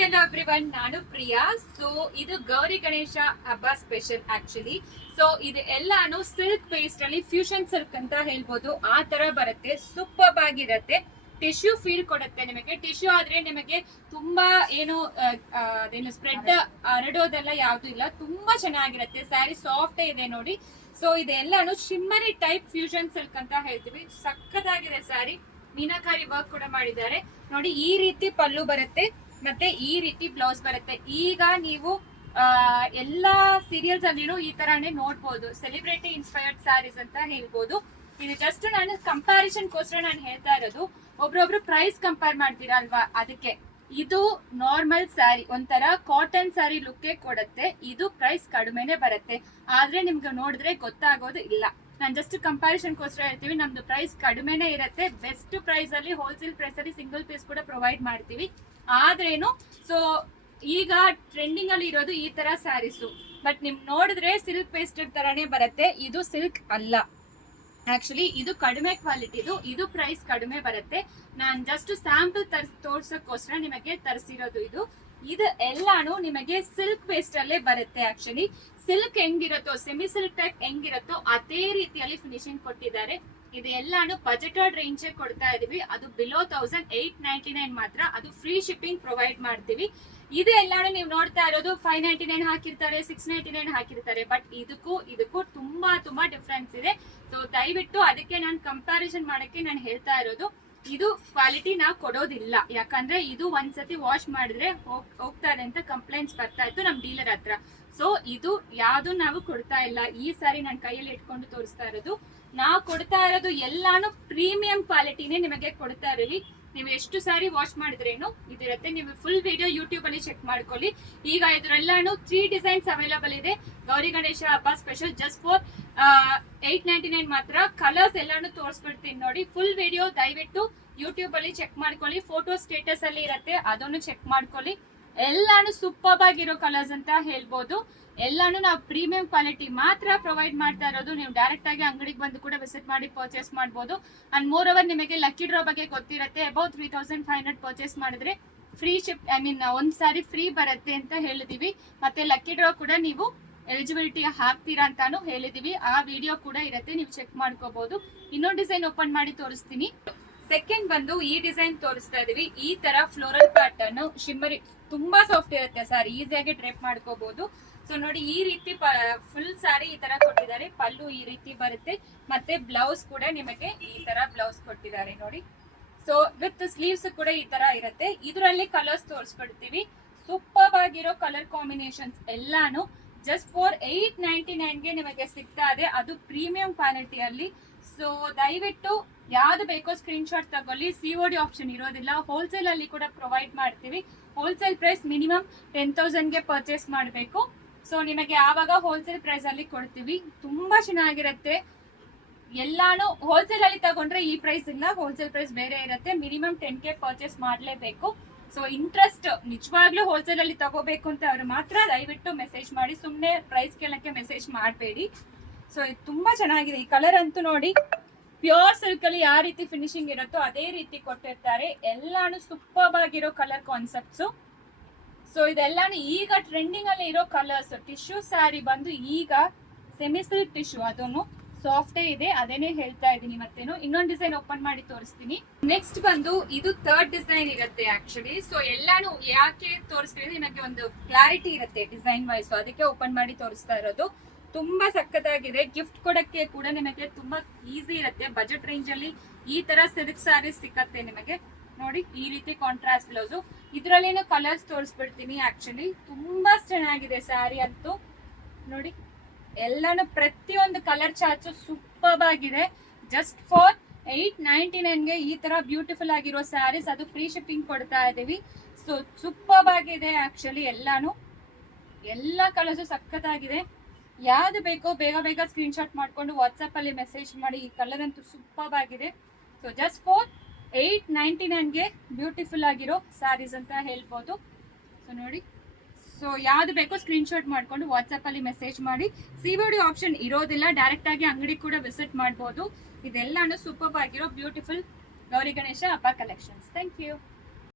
Hi hello everyone, ನಾನು Priya. So ಇದು ಗೌರಿ ಗಣೇಶ ಹಬ್ಬ ಸ್ಪೆಷಲ್ ಆಕ್ಚುಲಿ. ಸೊ ಇದು ಎಲ್ಲಾನು ಸಿಲ್ಕ್ ಬೇಸ್ಡ್ ಅಲ್ಲಿ ಫ್ಯೂಷನ್ ಸಿಲ್ಕ್ ಅಂತ ಹೇಳ್ಬೋದು. ಆ ತರ ಬರುತ್ತೆ, ಸೂಪರ್ ಆಗಿರುತ್ತೆ. ಟಿಶ್ಯೂ ಫೀಲ್ ಕೊಡುತ್ತೆ ನಿಮಗೆ. ಟಿಶ್ಯೂ ಆದ್ರೆ ನಿಮಗೆ ತುಂಬಾ ಅದೇನು ಸ್ಪ್ರೆಡ್ ಹರಡೋದೆಲ್ಲ ಯಾವ್ದು ಇಲ್ಲ, ತುಂಬಾ ಚೆನ್ನಾಗಿರುತ್ತೆ. ಸ್ಯಾರಿ ಸಾಫ್ಟ್ ಇದೆ ನೋಡಿ. ಸೊ ಇದೆಲ್ಲಾನು ಶಿಮ್ಮರಿ ಟೈಪ್ ಫ್ಯೂಷನ್ ಸಿಲ್ಕ್ ಅಂತ ಹೇಳ್ತೀವಿ. ಸಖತ್ತಾಗಿದೆ ಸ್ಯಾರಿ. ಮೀನಾಕಾರಿ ವರ್ಕ್ ಕೂಡ ಮಾಡಿದ್ದಾರೆ ನೋಡಿ. ಈ ರೀತಿ ಪಲ್ಲು ಬರುತ್ತೆ, ಮತ್ತೆ ಈ ರೀತಿ ಬ್ಲೌಸ್ ಬರುತ್ತೆ. ಈಗ ನೀವು ಎಲ್ಲಾ ಸೀರಿಯಲ್ಸ್ ಅಲ್ಲಿನೂ ಈ ತರಾನೇ ನೋಡ್ಬೋದು. ಸೆಲೆಬ್ರಿಟಿ ಇನ್ಸ್ಪೈರ್ಡ್ ಸ್ಯಾರೀಸ್ ಅಂತ ಹೇಳ್ಬೋದು. ಇದು ಜಸ್ಟ್ ನಾನು ಕಂಪ್ಯಾರಿಸನ್ ಗೋಸ್ಕರ ನಾನು ಹೇಳ್ತಾ ಇರೋದು. ಒಬ್ರೊಬ್ರು ಪ್ರೈಸ್ ಕಂಪೇರ್ ಮಾಡ್ತೀರಾ ಅಲ್ವಾ, ಅದಕ್ಕೆ. ಇದು ನಾರ್ಮಲ್ ಸ್ಯಾರಿ, ಒಂಥರ ಕಾಟನ್ ಸ್ಯಾರಿ ಲುಕ್ ಕೊಡುತ್ತೆ. ಇದು ಪ್ರೈಸ್ ಕಡಿಮೆನೆ ಬರುತ್ತೆ, ಆದ್ರೆ ನಿಮ್ಗೆ ನೋಡಿದ್ರೆ ಗೊತ್ತಾಗೋದು ಇಲ್ಲ. ನಾನು ಜಸ್ಟ್ ಕಂಪ್ಯಾರಿಸನ್ ಗೋಸ್ಕರ ಹೇಳ್ತೀವಿ. ನಮ್ದು ಪ್ರೈಸ್ ಕಡಿಮೆನೆ ಇರುತ್ತೆ. ಬೆಸ್ಟ್ ಪ್ರೈಸ್ ಅಲ್ಲಿ, ಹೋಲ್ಸೇಲ್ ಪ್ರೈಸ್ ಅಲ್ಲಿ ಸಿಂಗಲ್ ಪೀಸ್ ಕೂಡ ಪ್ರೊವೈಡ್ ಮಾಡ್ತೀವಿ. ಆದ್ರೇನು, ಸೊ ಈಗ ಟ್ರೆಂಡಿಂಗ್ ಅಲ್ಲಿ ಇರೋದು ಈ ತರ ಸ್ಯಾರೀಸು. ಬಟ್ ನಿಮ್ ನೋಡಿದ್ರೆ ಸಿಲ್ಕ್ ಪೇಸ್ಟೆಡ್ ತರಾನೇ ಬರುತ್ತೆ. ಇದು ಸಿಲ್ಕ್ ಅಲ್ಲ ಆಕ್ಚುಲಿ, ಇದು ಕಡಿಮೆ ಕ್ವಾಲಿಟಿದು. ಇದು ಪ್ರೈಸ್ ಕಡಿಮೆ ಬರುತ್ತೆ. ನಾನ್ ಜಸ್ಟ್ ಸ್ಯಾಂಪಲ್ ತೋರ್ಸಕ್ಕೋಸ್ಕರ ನಿಮಗೆ ತರಿಸಿರೋದು ಇದು ಎಲ್ಲಾನು ನಿಮಗೆ ಸಿಲ್ಕ್ ಪೇಸ್ಟ್ ಅಲ್ಲೇ ಬರುತ್ತೆ. ಆಕ್ಚುಲಿ ಸಿಲ್ಕ್ ಹೆಂಗಿರುತ್ತೋ, ಸೆಮಿ ಸಿಲ್ಕ್ ಟೈಪ್ ಹೆಂಗಿರುತ್ತೋ ಅದೇ ರೀತಿಯಲ್ಲಿ ಫಿನಿಶಿಂಗ್ ಕೊಟ್ಟಿದ್ದಾರೆ. ಇದು ಎಲ್ಲಾನು ಬಜೆಟೆಡ್ ರೇಂಜ್ ಕೊಡ್ತಾ ಇದೀವಿ. ಅದು ಬಿಲೋ 1899 ಮಾತ್ರ. ಅದು ಫ್ರೀ ಶಿಪ್ಪಿಂಗ್ ಪ್ರೊವೈಡ್ ಮಾಡ್ತೀವಿ. ಇದು ಎಲ್ಲಾನು ನೀವು ನೋಡ್ತಾ ಇರೋದು 599 ಹಾಕಿರ್ತಾರೆ, 699 ಹಾಕಿರ್ತಾರೆ. ಬಟ್ ಇದಕ್ಕೂ ತುಂಬಾ ಡಿಫ್ರೆನ್ಸ್ ಇದೆ. ಸೊ ದಯವಿಟ್ಟು ಅದಕ್ಕೆ ನಾನು ಕಂಪ್ಯಾರಿಸನ್ ಮಾಡಕ್ಕೆ ನಾನು ಹೇಳ್ತಾ ಇರೋದು. ಇದು ಕ್ವಾಲಿಟಿ ನಾವು ಕೊಡೋದಿಲ್ಲ, ಯಾಕಂದ್ರೆ ಇದು ಒಂದ್ಸತಿ ವಾಶ್ ಮಾಡಿದ್ರೆ ಹೋಗ್ತಾರೆ ಅಂತ ಕಂಪ್ಲೇಂಟ್ಸ್ ಬರ್ತಾ ಇತ್ತು ನಮ್ ಡೀಲರ್ ಹತ್ರ. ಸೊ ಇದು ಯಾವ್ದು ನಾವು ಕೊಡ್ತಾ ಇಲ್ಲ. ಈ ಸಾರಿ ನಾನು ಕೈಯಲ್ಲಿ ಇಟ್ಕೊಂಡು ತೋರಿಸ್ತಾ ಇರೋದು. ನಾವು ಕೊಡ್ತಾ ಇರೋದು ಎಲ್ಲಾನು ಪ್ರೀಮಿಯಂ ಕ್ವಾಲಿಟಿನೇ ನಿಮಗೆ ಕೊಡ್ತಾ ಇರೋವಿ. ನೀವು ಎಷ್ಟು ಸಾರಿ ವಾಶ್ ಮಾಡಿದ್ರೇನು ಇದಿರುತ್ತೆ. ನೀವು ಫುಲ್ ವಿಡಿಯೋ ಯೂಟ್ಯೂಬ್ ಅಲ್ಲಿ ಚೆಕ್ ಮಾಡ್ಕೊಳ್ಳಿ. ಈಗ ಇದ್ರೆಲ್ಲಾನು 3 ಡಿಸೈನ್ಸ್ ಅವೈಲಬಲ್ ಇದೆ. ಗೌರಿ ಗಣೇಶ ಹಬ್ಬ ಸ್ಪೆಷಲ್ ಜಸ್ಟ್ ಫಾರ್ 899 ಮಾತ್ರ. ಕಲರ್ಸ್ ಎಲ್ಲಾನು ತೋರಿಸ್ಬಿಡ್ತೀನಿ ನೋಡಿ. ಫುಲ್ ವಿಡಿಯೋ ದಯವಿಟ್ಟು ಯೂಟ್ಯೂಬ್ ಅಲ್ಲಿ ಚೆಕ್ ಮಾಡ್ಕೊಳ್ಳಿ. ಫೋಟೋ ಸ್ಟೇಟಸ್ ಅಲ್ಲಿ ಇರುತ್ತೆ, ಅದನ್ನು ಚೆಕ್ ಮಾಡ್ಕೊಳ್ಳಿ. ಎಲ್ಲಾನು ಸೂಪರ್ ಆಗಿರೋ ಕಲರ್ಸ್ ಅಂತ ಹೇಳ್ಬೋದು. ಎಲ್ಲಾನು ನಾವು ಪ್ರೀಮಿಯಂ ಕ್ವಾಲಿಟಿ ಮಾತ್ರ ಪ್ರೊವೈಡ್ ಮಾಡ್ತಾ ಇರೋದು. ನೀವು ಡೈರೆಕ್ಟ್ ಆಗಿ ಅಂಗಡಿಗೆ ಬಂದು ಕೂಡ ವಿಸಿಟ್ ಮಾಡಿ ಪರ್ಚೇಸ್ ಮಾಡಬಹುದು. ಅಂಡ್ ಮೋರ್ ಓವರ್ ನಿಮಗೆ ಲಕ್ಕಿ ಡ್ರಾ ಬಗ್ಗೆ ಗೊತ್ತಿರುತ್ತೆ. ಅಬೌಟ್ 3500 ಪರ್ಚೇಸ್ ಮಾಡಿದ್ರೆ ಫ್ರೀ ಶಿಪ್, ಒಂದ್ ಸಾರಿ ಫ್ರೀ ಬರುತ್ತೆ ಅಂತ ಹೇಳಿದೀವಿ. ಮತ್ತೆ ಲಕ್ಕಿ ಡ್ರಾ ಕೂಡ ನೀವು ಎಲಿಜಿಬಿಲಿಟಿ ಹಾಕ್ತೀರಾ ಅಂತಾನು ಹೇಳಿದೀವಿ. ಆ ವಿಡಿಯೋ ಕೂಡ ಇರುತ್ತೆ, ನೀವು ಚೆಕ್ ಮಾಡ್ಕೋಬಹುದು. ಇನ್ನೊಂದು ಡಿಸೈನ್ ಓಪನ್ ಮಾಡಿ ತೋರಿಸ್ತೀನಿ. ಸೆಕೆಂಡ್ ಬಂದು ಈ ಡಿಸೈನ್ ತೋರಿಸ್ತಾ ಇದೀವಿ. ಈ ತರ ಫ್ಲೋರಲ್ ಪ್ಯಾಟರ್ನ್ ಶಿಮ್ಮರಿ, ತುಂಬಾ ಸಾಫ್ಟ್ ಇರುತ್ತೆ ಸಾರಿ, ಈಸಿಯಾಗಿ ಡ್ರೇಪ್ ಮಾಡ್ಕೋಬಹುದು. ಸೊ ನೋಡಿ, ಈ ರೀತಿ ಫುಲ್ ಸಾರಿ ಈ ತರ ಕೊಟ್ಟಿದ್ದಾರೆ. ಪಲ್ಲು ಈ ರೀತಿ ಬರುತ್ತೆ, ಮತ್ತೆ ಬ್ಲೌಸ್ ಕೂಡ ನಿಮಗೆ ಈ ತರ ಬ್ಲೌಸ್ ಕೊಟ್ಟಿದ್ದಾರೆ ನೋಡಿ. ಸೊ ವಿತ್ ಸ್ಲೀವ್ಸ್ ಕೂಡ ಈ ತರ ಇರುತ್ತೆ. ಇದರಲ್ಲಿ ಕಲರ್ಸ್ ತೋರಿಸ್ಬಿಡ್ತೀವಿ. ಸೂಪರ್ ಆಗಿರೋ ಕಲರ್ ಕಾಂಬಿನೇಷನ್ಸ್ ಎಲ್ಲಾನು ಜಸ್ಟ್ ಫಾರ್ 899ಗೆ ನಿಮಗೆ ಸಿಗ್ತಾ ಇದೆ. ಅದು ಪ್ರೀಮಿಯಂ ಕ್ವಾಲಿಟಿಯಲ್ಲಿ. ಸೊ ದಯವಿಟ್ಟು ಯಾವ್ದು ಬೇಕೋ ಸ್ಕ್ರೀನ್ ಶಾಟ್ ತಗೊಳ್ಳಿ. COD ಆಪ್ಷನ್ ಇರೋದಿಲ್ಲ. ಹೋಲ್ಸೇಲ್ ಅಲ್ಲಿ ಕೂಡ ಪ್ರೊವೈಡ್ ಮಾಡ್ತೀವಿ. ಹೋಲ್ಸೇಲ್ ಪ್ರೈಸ್ ಮಿನಿಮಮ್ 10,000ಗೆ ಪರ್ಚೇಸ್ ಮಾಡಬೇಕು. ಸೊ ನಿಮಗೆ ಆವಾಗ ಹೋಲ್ಸೇಲ್ ಪ್ರೈಸ್ ಅಲ್ಲಿ ಕೊಡ್ತೀವಿ. ತುಂಬಾ ಚೆನ್ನಾಗಿರುತ್ತೆ. ಎಲ್ಲಾನು ಹೋಲ್ಸೇಲ್ ಅಲ್ಲಿ ತಗೊಂಡ್ರೆ ಈ ಪ್ರೈಸ್ ಇಲ್ಲ, ಹೋಲ್ಸೇಲ್ ಪ್ರೈಸ್ ಬೇರೆ ಇರುತ್ತೆ. ಮಿನಿಮಮ್ 10K ಪರ್ಚೇಸ್ ಮಾಡಲೇಬೇಕು. ಸೊ ಇಂಟ್ರೆಸ್ಟ್ ನಿಜವಾಗ್ಲೂ ಹೋಲ್ಸೇಲ್ ಅಲ್ಲಿ ತಗೋಬೇಕು ಅಂತ ಅವ್ರು ಮಾತ್ರ ದಯವಿಟ್ಟು ಮೆಸೇಜ್ ಮಾಡಿ. ಸುಮ್ಮನೆ ಪ್ರೈಸ್ ಕೇಳಕ್ಕೆ ಮೆಸೇಜ್ ಮಾಡಬೇಡಿ. ಸೊ ಇದು ತುಂಬಾ ಚೆನ್ನಾಗಿದೆ. ಈ ಕಲರ್ ಅಂತೂ ನೋಡಿ, ಪ್ಯೂರ್ ಸಿಲ್ಕ್ ಅಲ್ಲಿ ಯಾವ ರೀತಿ ಫಿನಿಶಿಂಗ್ ಇರುತ್ತೋ ಅದೇ ರೀತಿ ಕೊಟ್ಟಿರ್ತಾರೆ. ಎಲ್ಲಾನು ಸೂಪರ್ ಆಗಿರೋ ಕಲರ್ ಕಾನ್ಸೆಪ್ಟ್ಸ್. ಸೊ ಇದೆಲ್ಲಾನು ಈಗ ಟ್ರೆಂಡಿಂಗ್ ಅಲ್ಲಿ ಇರೋ ಕಲರ್ಸ್. ಟಿಶ್ಯೂ ಸ್ಯಾರಿ ಬಂದು ಈಗ ಸೆಮಿ ಸಿಲ್ಕ್ ಟಿಶ್ಯೂ, ಅದನ್ನು ಸಾಫ್ಟೇ ಇದೆ, ಅದೇನೆ ಹೇಳ್ತಾ ಇದೀನಿ. ಮತ್ತೇನು ಇನ್ನೊಂದು ಡಿಸೈನ್ ಓಪನ್ ಮಾಡಿ ತೋರಿಸ್ತೀನಿ. ನೆಕ್ಸ್ಟ್ ಬಂದು ಇದು ಥರ್ಡ್ ಡಿಸೈನ್ ಇರುತ್ತೆ ಆಕ್ಚುಲಿ. ಸೊ ಎಲ್ಲಾನು ಯಾಕೆ ತೋರಿಸ್ತೀವಿ, ನಿಮಗೆ ಒಂದು ಕ್ಲಾರಿಟಿ ಇರುತ್ತೆ ಡಿಸೈನ್ ವೈಸ್, ಅದಕ್ಕೆ ಓಪನ್ ಮಾಡಿ ತೋರಿಸ್ತಾ ಇರೋದು. ತುಂಬಾ ಸಖತ್ತಾಗಿದೆ. ಗಿಫ್ಟ್ ಕೊಡಕ್ಕೆ ಕೂಡ ನಿಮಗೆ ತುಂಬಾ ಈಸಿ ಇರುತ್ತೆ. ಬಜೆಟ್ ರೇಂಜ್ ಅಲ್ಲಿ ಈ ತರ ಸಿಲ್ಕ್ ಸ್ಯಾರೀಸ್ ಸಿಕ್ಕತ್ತೆ ನಿಮಗೆ ನೋಡಿ. ಈ ರೀತಿ ಕಾಂಟ್ರಾಸ್ಟ್ ಬ್ಲೌಸ್. ಇದ್ರಲ್ಲೇನು ಕಲರ್ಸ್ ತೋರಿಸ್ಬಿಡ್ತೀನಿ. ಆಕ್ಚುಲಿ ತುಂಬಾ ಚೆನ್ನಾಗಿದೆ ಸ್ಯಾರಿ ಅಂತೂ ನೋಡಿ. ಎಲ್ಲಾನು ಪ್ರತಿಯೊಂದು ಕಲರ್ ಚಾರ್ಟ್ಸ್ ಸೂಪರ್ ಆಗಿದೆ. ಜಸ್ಟ್ ಫಾರ್ 899ಗೆ ಈ ತರ ಬ್ಯೂಟಿಫುಲ್ ಆಗಿರೋ ಸ್ಯಾರೀಸ್, ಅದು ಫ್ರೀ ಶಿಪ್ಪಿಂಗ್ ಕೊಡ್ತಾ ಇದೀವಿ. ಸೊ ಸೂಪರ್ ಆಗಿದೆ ಆಕ್ಚುಲಿ. ಎಲ್ಲ ಕಲರ್ಸು ಸಖತ್ತಾಗಿದೆ. ಯಾವ್ದು ಬೇಕೋ ಬೇಗ ಸ್ಕ್ರೀನ್ ಶಾಟ್ ಮಾಡ್ಕೊಂಡು ವಾಟ್ಸಪ್ ಅಲ್ಲಿ ಮೆಸೇಜ್ ಮಾಡಿ. ಈ ಕಲರ್ ಅಂತೂ ಸೂಪರ್ ಆಗಿದೆ. ಸೊ ಜಸ್ಟ್ ಫಾರ್ 899ಗೆ ಬ್ಯೂಟಿಫುಲ್ ಆಗಿರೋ ಸ್ಯಾರೀಸ್ ಅಂತ ಹೇಳ್ಬೋದು. ಸೊ ನೋಡಿ, ಸೊ ಯಾವ್ದು ಬೇಕೋ ಸ್ಕ್ರೀನ್ ಶಾಟ್ ಮಾಡ್ಕೊಂಡು ವಾಟ್ಸಪ್ ಅಲ್ಲಿ ಮೆಸೇಜ್ ಮಾಡಿ. COD ಆಪ್ಷನ್ ಇರೋದಿಲ್ಲ, ಡೈರೆಕ್ಟ್ ಆಗಿ ಅಂಗಡಿ ಕೂಡ ವಿಸಿಟ್ ಮಾಡ್ಬೋದು. ಇದೆಲ್ಲಾನು ಸೂಪರ್ ಆಗಿರೋ ಬ್ಯೂಟಿಫುಲ್ ಗೌರಿ ಗಣೇಶ ಹಬ್ಬ ಕಲೆಕ್ಷನ್ಸ್. Thank you.